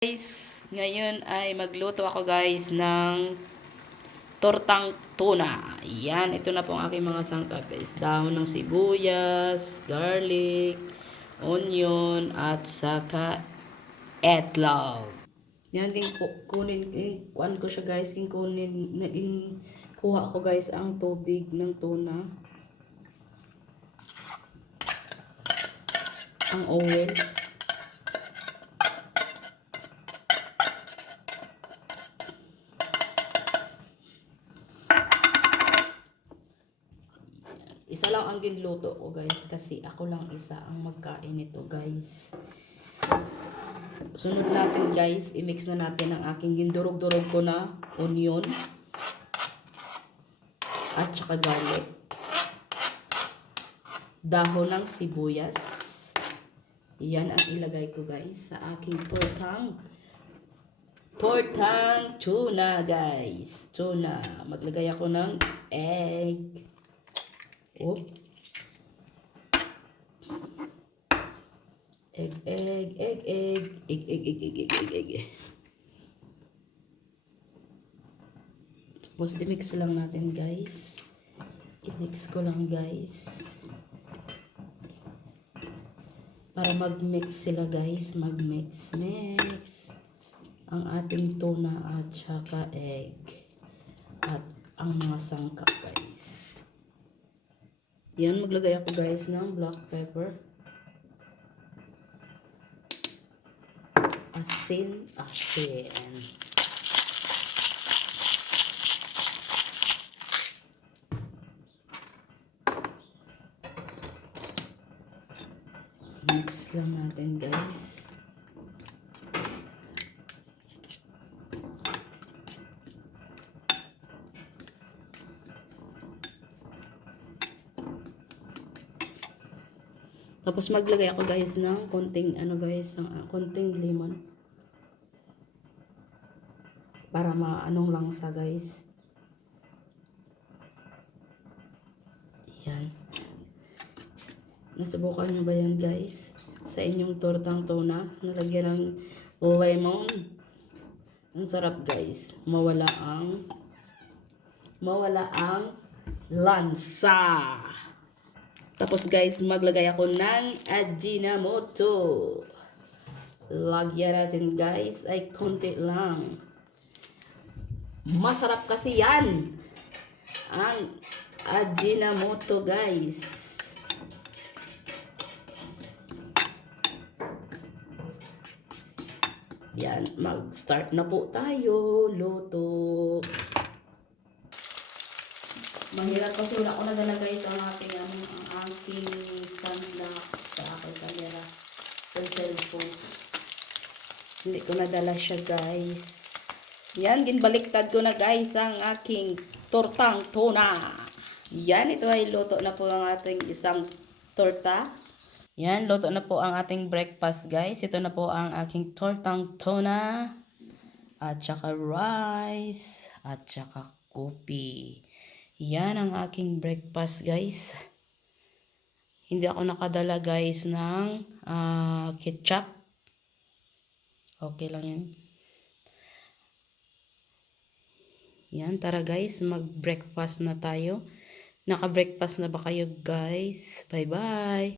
Guys, ngayon ay magluto ako guys ng tortang tuna. Yan, ito na po ang aking mga sangkap guys. Dahon ng sibuyas, garlic, onion, at saka etlog. Yan, ku- kunin, kuan ko siya guys, king kunin, naging kuha ko guys ang tubig ng tuna. Ang oil. Isa lang ang ginluto ko guys kasi ako lang isa ang magkain nito guys. Sunod natin guys, i-mix na natin ang aking gindurog-durog ko na onion at saka garlic. Dahon ng sibuyas. Yan ang ilagay ko guys sa aking tortang tortang tuna guys. Tuna. Maglagay ako ng egg. Oh. Egg, egg, egg, egg. Egg, egg, egg, egg, egg, egg. Tapos, i-mix lang natin, guys. I-mix ko lang, guys. Para mag-mix sila, guys. Mag-mix, mix. Ang ating tuna at saka egg. At ang mga sangkap, guys. Yan, maglagay ako guys ng black pepper. Asin, asin. Mix lang natin guys. Tapos maglagay ako guys ng konting ano guys, ng uh, konting lemon. Para maanong lang sa guys. Yan. Nasubukan nyo ba yan guys? Sa inyong tortang tuna, nalagyan ng lemon. Ang sarap guys. Mawala ang mawala ang lansa. Tapos guys, maglagay ako ng Ajinomoto. Lagyan natin guys, ay konti lang. Masarap kasi yan. Ang Ajinomoto guys. Yan, mag-start na po tayo. Luto. Mahirap kasi wala ko guys ang aking ang, ang aking sunblock sa aking camera sa cellphone. Hindi ko nadala siya guys. Yan, ginbaliktad ko na guys ang aking tortang tuna. Yan, ito ay luto na po ang ating isang torta. Yan, luto na po ang ating breakfast guys. Ito na po ang aking tortang tuna. At saka rice. At saka kopi. Yan ang aking breakfast guys. Hindi ako nakadala guys ng ah, ketchup. Okay lang yan. Yan, tara guys, mag-breakfast na tayo. Naka-breakfast na ba kayo guys? Bye-bye!